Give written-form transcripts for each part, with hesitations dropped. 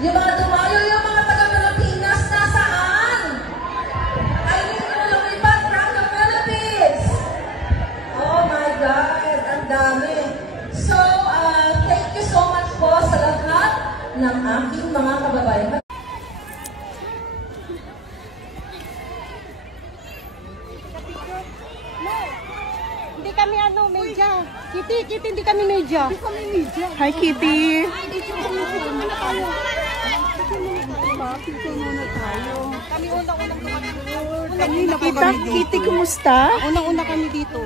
Yung mga dumayo, yung mga taga-Pilipinas, nasaan? I need to lumipat from the Philippines. Oh my God, ang dami. So, thank you so much po sa lahat ng aking mga kababayan. Hindi kami media. Kitty, hindi kami media. Hindi kami media. Hi, Kitty. Kami unang-unang Kita, Kitty, kumusta? Unang-una kami dito.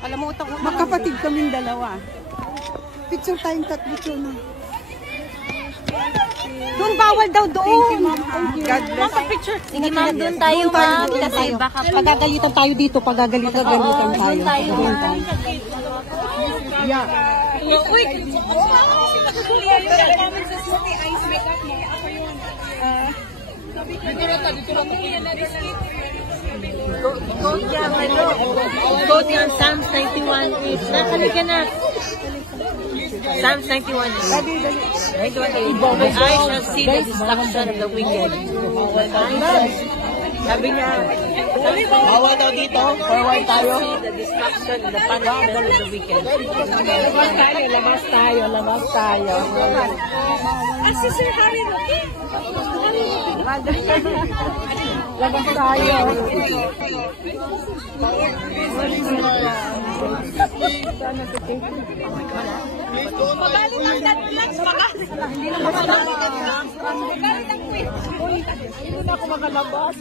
Alam mo, Magkapatid kaming dalawa. Picture tayong tatlo na. doon bawal daw doon. God bless. Picture. Sige ma'am, doon tayo ma'am. Kasi baka Pagagalitan tayo dito, pagagalitan tayo. doon tayo ma'am. Yeah. Go down Psalms 91. Nakaliga na. Psalms 91. My eyes shall see the destruction of the wicked. Sabi niya, bawal daw dito, forward tayo. The destruction, the punishment of the wicked. Labas tayo. Si Sir Harry Roque. Labas tayo. Magaling ang relax baka. Hindi na ako makalabas.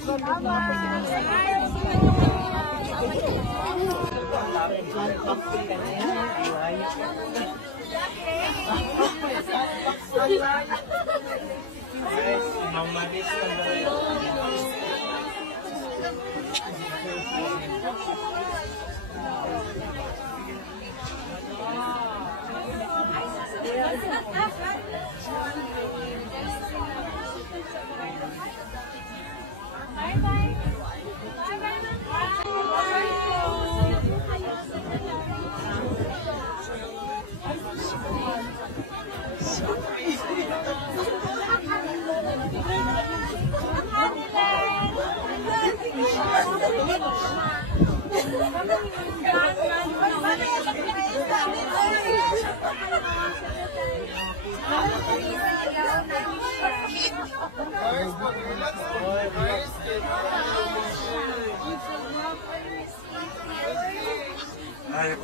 Ay,